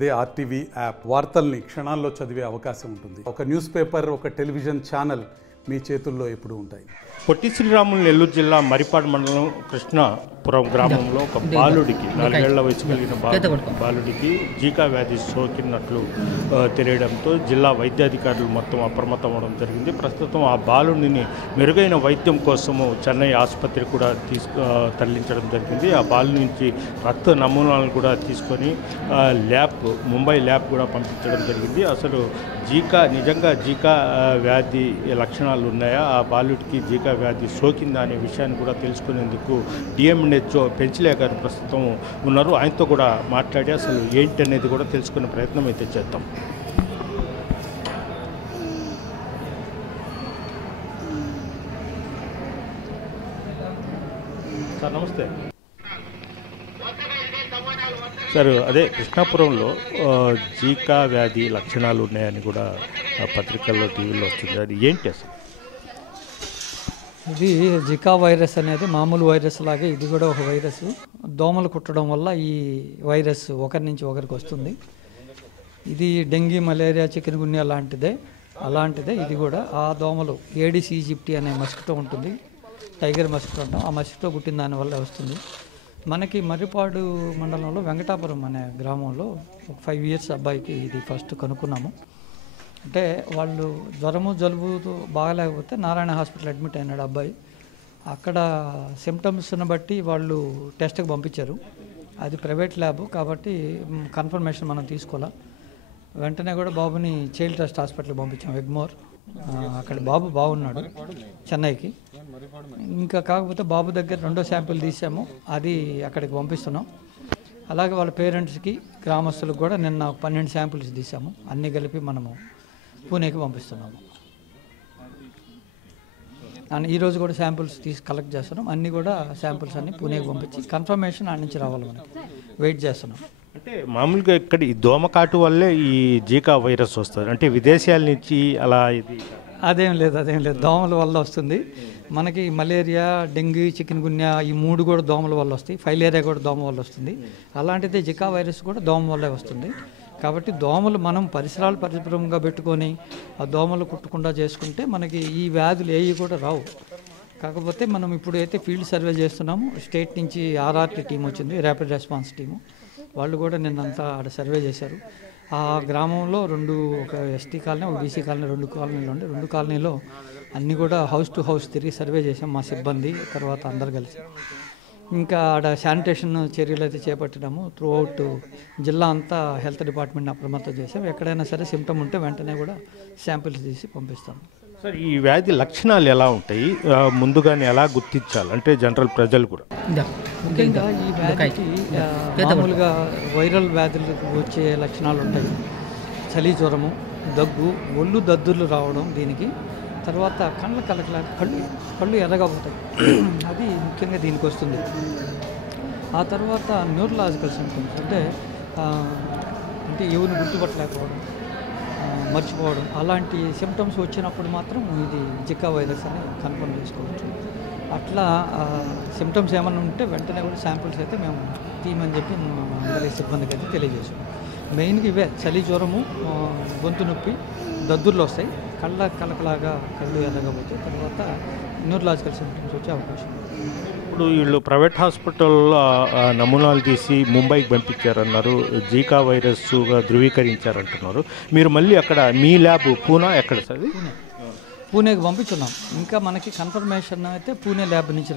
అదే RTV app వార్తల్ని క్షణాల్లో చదివే అవకాశం ఉంటుంది. ఒక న్యూస్ పేపర్, ఒక టెలివిజన్ ఛానల్ మీ చేతుల్లో ఎప్పుడూ ఉంటాయి. పొట్టి శ్రీరాములు నెల్లూరు జిల్లా మరిపాడు మండలం కృష్ణాపురం గ్రామంలో ఒక బాలుడికి 4 ఏళ్ల వయసు కలిగిన బాలుడికి జీకా వ్యాధి సోకినట్లు తెలియడంతో జిల్లా వైద్యాధికారులు మొత్తం అప్రమత్తం అవడం జరిగింది. ప్రస్తుతం ఆ బాలుడిని మెరుగైన వైద్యం కోసము చెన్నై ఆసుపత్రి కూడా తరలించడం జరిగింది. ఆ బాలు నుంచి రక్త నమూనాలను కూడా తీసుకొని ముంబై ల్యాబ్ కూడా పంపించడం జరిగింది. అసలు నిజంగా జీకా వ్యాధి లక్షణాలు ఉన్నాయా, ఆ బాలుడికి జీకా వ్యాధి సోకిందా అనే విషయాన్ని కూడా తెలుసుకునేందుకు డిఎంహెచ్ఓ పెంచలే గారు ప్రస్తుతం ఉన్నారు. ఆయనతో కూడా మాట్లాడి అసలు ఏంటి అనేది కూడా తెలుసుకునే ప్రయత్నం అయితే చేద్దాం. సార్ నమస్తే. సార్ అదే కృష్ణాపురంలో జీకా వ్యాధి లక్షణాలు ఉన్నాయని కూడా పత్రికల్లో టీవీలో వస్తుంది, అది ఏంటి అసలు? ఇది జికా వైరస్ అనేది మామూలు వైరస్ లాగే ఇది కూడా ఒక వైరస్. దోమలు కుట్టడం వల్ల ఈ వైరస్ ఒకరి నుంచి ఒకరికి వస్తుంది. ఇది డెంగీ, మలేరియా, చికెన్ గున్యా అలాంటిదే ఇది కూడా. ఆ దోమలు ఏడిస్ ఈజిప్టి అనే మస్కిటో ఉంటుంది, టైగర్ మస్కిటో అంటాం. ఆ మస్కిటో కుట్టిన దానివల్ల వస్తుంది. మనకి మర్రిపాడు మండలంలో వెంకటాపురం అనే గ్రామంలో ఒక 5 years అబ్బాయికి ఇది ఫస్ట్ కనుక్కున్నాము. అంటే వాళ్ళు జ్వరము జలుబుతో బాగాలేకపోతే నారాయణ హాస్పిటల్ అడ్మిట్ అయినాడు అబ్బాయి. అక్కడ సిమ్టమ్స్ని బట్టి వాళ్ళు టెస్ట్కి పంపించారు. అది ప్రైవేట్ ల్యాబ్ కాబట్టి కన్ఫర్మేషన్ మనం తీసుకోవాలి. వెంటనే కూడా బాబుని చైల్డ్ ట్రస్ట్ హాస్పిటల్కి పంపించాం, ఎగ్మోర్. అక్కడ బాబు బాగున్నాడు, చెన్నైకి. ఇంకా కాకపోతే బాబు దగ్గర 2వ శాంపిల్ తీసాము, అది అక్కడికి పంపిస్తున్నాం. అలాగే వాళ్ళ పేరెంట్స్కి, గ్రామస్తులకు కూడా నిన్న 12 శాంపిల్స్ తీసాము. అన్నీ కలిపి మనము పూణేకి పంపిస్తున్నాము. అండ్ ఈరోజు కూడా శాంపిల్స్ కలెక్ట్ చేస్తున్నాం. అన్నీ కూడా శాంపిల్స్ అన్నీ పూణేకి పంపించి కన్ఫర్మేషన్ ఆడ నుంచి రావాలి, మనకి వెయిట్ చేస్తున్నాం. అంటే మామూలుగా ఇక్కడ ఈ దోమకాటు వల్లే ఈ జీకా వైరస్ వస్తుంది, అంటే విదేశాల నుంచి అలా ఇది అదేం లేదు దోమల వల్ల వస్తుంది. మనకి మలేరియా, డెంగ్యూ, చికెన్ గున్యా ఈ 3 కూడా దోమల వల్ల వస్తాయి. ఫైలేరియా కూడా దోమ వల్ల వస్తుంది. అలాంటిదే జికా వైరస్ కూడా దోమ వల్లే వస్తుంది. కాబట్టి దోమలు మనం పరిసరాలు పరిశుభ్రంగా పెట్టుకొని ఆ దోమలు కుట్టకుండా చేసుకుంటే మనకి ఈ వ్యాధులు ఏవి కూడా రావు. కాకపోతే మనం ఇప్పుడు అయితే ఫీల్డ్ సర్వే చేస్తున్నాము. స్టేట్ నుంచి ఆర్ఆర్టీ టీం వచ్చింది, ర్యాపిడ్ రెస్పాన్స్ టీము. వాళ్ళు కూడా నిన్నంతా ఆడ సర్వే చేశారు. ఆ గ్రామంలో ఒక ఎస్టీ కాలనీ, ఒక బీసీ కాలనీ, 2 కాలనీలు ఉండే. 2 కాలనీలో అన్నీ కూడా హౌస్ టు హౌస్ తిరిగి సర్వే చేసాం మా సిబ్బంది, తర్వాత అందరు కలిసి. ఇంకా ఆడ శానిటేషన్ చర్యలు అయితే చేపట్టినాము. త్రూ అవుట్ జిల్లా అంతా హెల్త్ డిపార్ట్మెంట్ని అప్రమత్తం చేసాం. ఎక్కడైనా సరే సిమ్టమ్ ఉంటే వెంటనే కూడా శాంపిల్స్ తీసి పంపిస్తాం. సార్ ఈ వ్యాధి లక్షణాలు ఎలా ఉంటాయి, ముందుగానే ఎలా గుర్తించాలి అంటే జనరల్ ప్రజలు కూడా? ముఖ్యంగా ఈ వ్యాధికి మామూలుగా వైరల్ వ్యాధులకు వచ్చే లక్షణాలు ఉంటాయి. చలి, జ్వరము, దగ్గు, ఒళ్ళు దద్దుర్లు రావడం దీనికి. తర్వాత కళ్ళు ఎర్రగా పోతాయి, అది ముఖ్యంగా దీనికి వస్తుంది. ఆ తర్వాత న్యూరలాజికల్ సింప్టమ్స్ అంటే ఎవరిని గుర్తుపట్టలేకపోవడం, మర్చిపోవడం, అలాంటి సిమ్టమ్స్ వచ్చినప్పుడు మాత్రం ఇది జికా వైరస్ అని కన్ఫర్మ్ చేసుకోవచ్చు. అట్లా సిమ్టమ్స్ ఏమైనా ఉంటే వెంటనే కూడా శాంపిల్స్ అయితే మేము తీయమని చెప్పి అందరి సిబ్బందికి అయితే తెలియజేసాం. మెయిన్గా ఇవే చలి, జ్వరము, గొంతు నొప్పి, దద్దుర్లు వస్తాయి, కళ్ళలాగా కళ్ళు ఎర్రగపోతాయి. తర్వాత న్యూరలాజికల్ సింప్టమ్స్ వచ్చే అవకాశం. ఇప్పుడు వీళ్ళు ప్రైవేట్ హాస్పిటల్లో నమూనాలు తీసి ముంబైకి పంపించారన్నారు, జీకా వైరస్గా ధృవీకరించారంటున్నారు. మీరు మళ్ళీ అక్కడ మీ ల్యాబ్ పూనా ఎక్కడ సార్? పూణేకి పంపించున్నాం. ఇంకా మనకి కన్ఫర్మేషన్ అయితే పూణే ల్యాబ్ నుంచి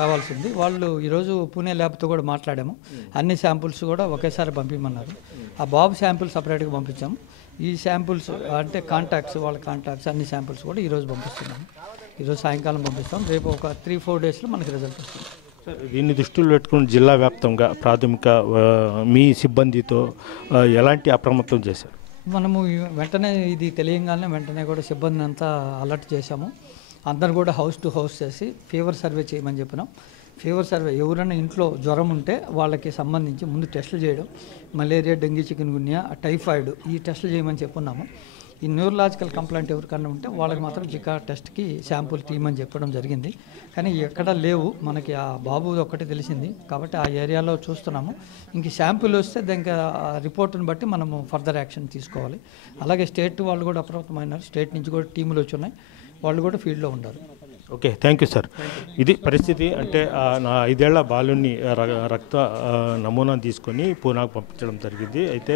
రావాల్సింది. వాళ్ళు ఈరోజు పూణే ల్యాబ్తో కూడా మాట్లాడాము. అన్ని శాంపుల్స్ కూడా ఒకేసారి పంపించమన్నారు. ఆ బాబు శాంపుల్ సపరేట్గా పంపించాము. ఈ శాంపుల్స్ అంటే వాళ్ళ కాంటాక్ట్స్ అన్ని శాంపుల్స్ కూడా ఈరోజు పంపిస్తున్నాము. ఈరోజు సాయంకాలం పంపిస్తాం. రేపు ఒక 3-4 daysలో మనకి రిజల్ట్ వస్తుంది. సార్ దీన్ని దృష్టిలో పెట్టుకుని జిల్లా వ్యాప్తంగా ప్రాథమిక మీ సిబ్బందితో ఎలాంటి అప్రమత్తం చేశారు? మనము వెంటనే ఇది తెలియగానే వెంటనే కూడా సిబ్బందిని అంతా అలర్ట్ చేశాము. అందరు కూడా హౌస్ టు హౌస్ చేసి ఫీవర్ సర్వే చేయమని చెప్పినాం. ఫీవర్ సర్వే ఎవరైనా ఇంట్లో జ్వరం ఉంటే వాళ్ళకి సంబంధించి ముందు టెస్టులు చేయడం, మలేరియా, డెంగీ, చికెన్ గున్యా, టైఫాయిడ్ ఈ టెస్టులు చేయమని చెప్పున్నాము. ఈ న్యూరలాజికల్ కంప్లైంట్ ఎవరికన్నా ఉంటే వాళ్ళకి మాత్రం జికా టెస్ట్కి శాంపుల్ తీయమని చెప్పడం జరిగింది. కానీ ఎక్కడా లేవు, మనకి ఆ బాబు ఒక్కటే తెలిసింది కాబట్టి ఆ ఏరియాలో చూస్తున్నాము. ఇంక శాంపుల్ వస్తే దానికి రిపోర్ట్ని బట్టి మనము ఫర్దర్ యాక్షన్ తీసుకోవాలి. అలాగే స్టేట్ వాళ్ళు కూడా అప్రమత్తమైనారు, స్టేట్ నుంచి కూడా టీములు వచ్చి ఉన్నాయి, వాళ్ళు కూడా ఫీల్డ్లో ఉన్నారు. Okay, thank you sir. ఇది పరిస్థితి. అంటే నా 5 ఏళ్ల బాలుని రక్త నమూనా తీసుకొని పూనాకు పంపించడం జరిగింది. అయితే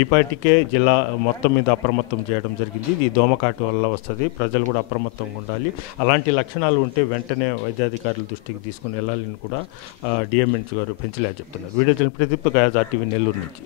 ఈపాటికే జిల్లా మొత్తం మీద అప్రమత్తం చేయడం జరిగింది. ఇది దోమకాటు వల్ల వస్తుంది, ప్రజలు కూడా అప్రమత్తంగా ఉండాలి. అలాంటి లక్షణాలు ఉంటే వెంటనే వైద్యాధికారుల దృష్టికి తీసుకుని వెళ్ళాలని కూడా డిఎంఎన్సీ గారు పెంచలే చెప్తున్నారు. Video Pradeep, guys RTV, Nellore నుంచి.